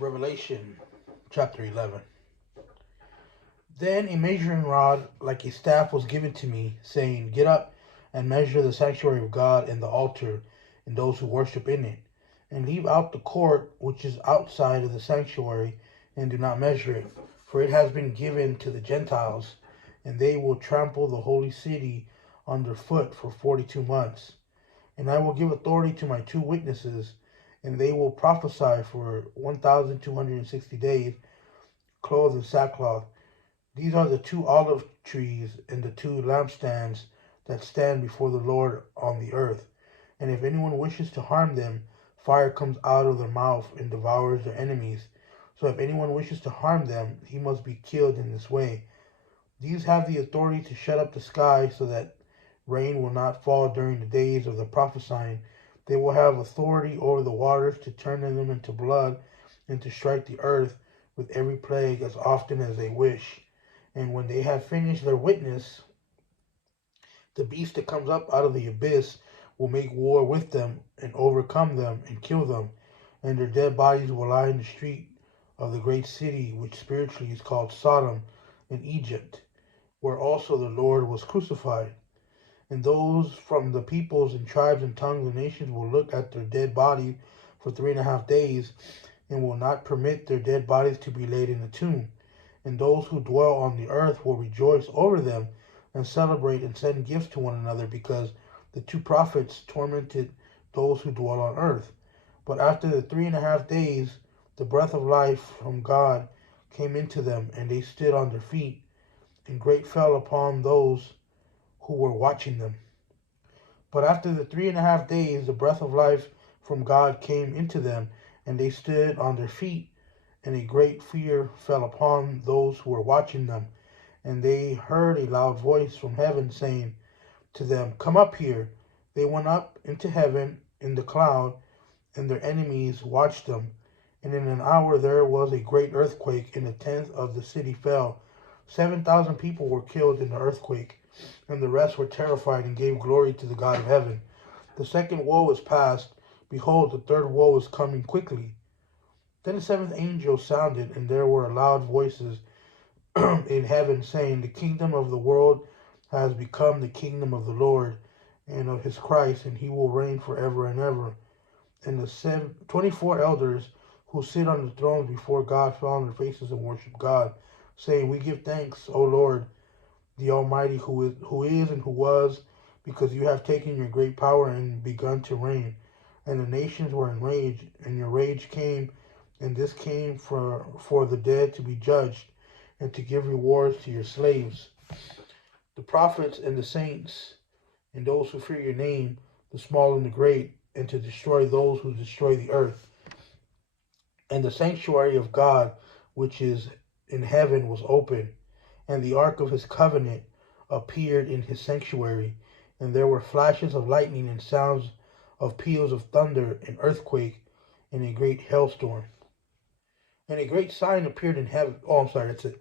Revelation chapter 11. Then a measuring rod like a staff was given to me, saying, Get up and measure the sanctuary of God and the altar and those who worship in it, and leave out the court which is outside of the sanctuary, and do not measure it, for it has been given to the Gentiles, and they will trample the holy city underfoot for 42 months. And I will give authority to my two witnesses, and they will prophesy for 1,260 days, clothed in sackcloth. These are the two olive trees and the two lampstands that stand before the Lord on the earth. And if anyone wishes to harm them, fire comes out of their mouth and devours their enemies. So if anyone wishes to harm them, he must be killed in this way. These have the authority to shut up the sky so that rain will not fall during the days of the prophesying. They will have authority over the waters to turn them into blood and to strike the earth with every plague as often as they wish. And when they have finished their witness, the beast that comes up out of the abyss will make war with them and overcome them and kill them. And their dead bodies will lie in the street of the great city, which spiritually is called Sodom in Egypt, where also the Lord was crucified. And those from the peoples and tribes and tongues and nations will look at their dead bodies for 3.5 days, and will not permit their dead bodies to be laid in the tomb. And those who dwell on the earth will rejoice over them and celebrate and send gifts to one another, because the two prophets tormented those who dwell on earth. But after the 3.5 days, the breath of life from God came into them, and they stood on their feet, and great fell upon those who were watching them. But after the 3.5 days, the breath of life from God came into them, and they stood on their feet, and a great fear fell upon those who were watching them. And they heard a loud voice from heaven saying to them, Come up here. They went up into heaven in the cloud, and their enemies watched them. And in an hour there was a great earthquake, and a tenth of the city fell. 7,000 people were killed in the earthquake, and the rest were terrified and gave glory to the God of heaven. The second woe is past. Behold, the third woe is coming quickly. Then the seventh angel sounded, and there were loud voices in heaven saying, The kingdom of the world has become the kingdom of the Lord and of his Christ, and he will reign forever and ever. And the 24 elders who sit on the thrones before God fell on their faces and worship God, saying, We give thanks, O Lord, the Almighty, who is and who was, because you have taken your great power and begun to reign. And the nations were enraged, and your rage came, and this came for the dead to be judged, and to give rewards to your slaves, the prophets and the saints, and those who fear your name, the small and the great, and to destroy those who destroy the earth. And the sanctuary of God, which is in heaven, was open, and the ark of his covenant appeared in his sanctuary. And there were flashes of lightning and sounds of peals of thunder, and earthquake, and a great hailstorm. And a great sign appeared in heaven. Oh, I'm sorry, that's it.